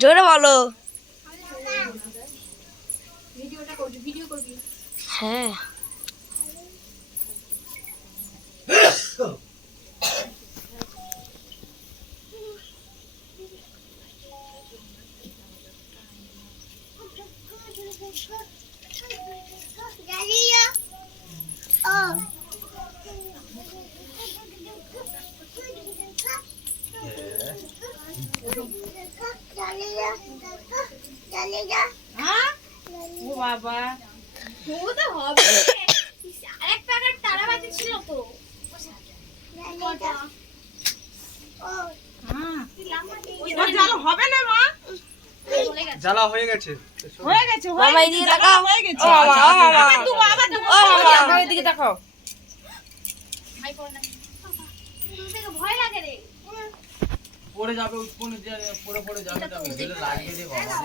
জোরে বলো। হ্যাঁ বাবা হবে না মা, জ্বালা হয়ে গেছে। হয়ে গেছে মামা এদিকে তাকাও। হয়ে গেছে। ও মামা, ও মামা। আবার দেবো, আবার দেবো। ও মামা, আমার এদিকে তাকাও। ভয় লাগে রে। পড়ে যাবে, পড়ে যাবে, লাগবে রে বাবা।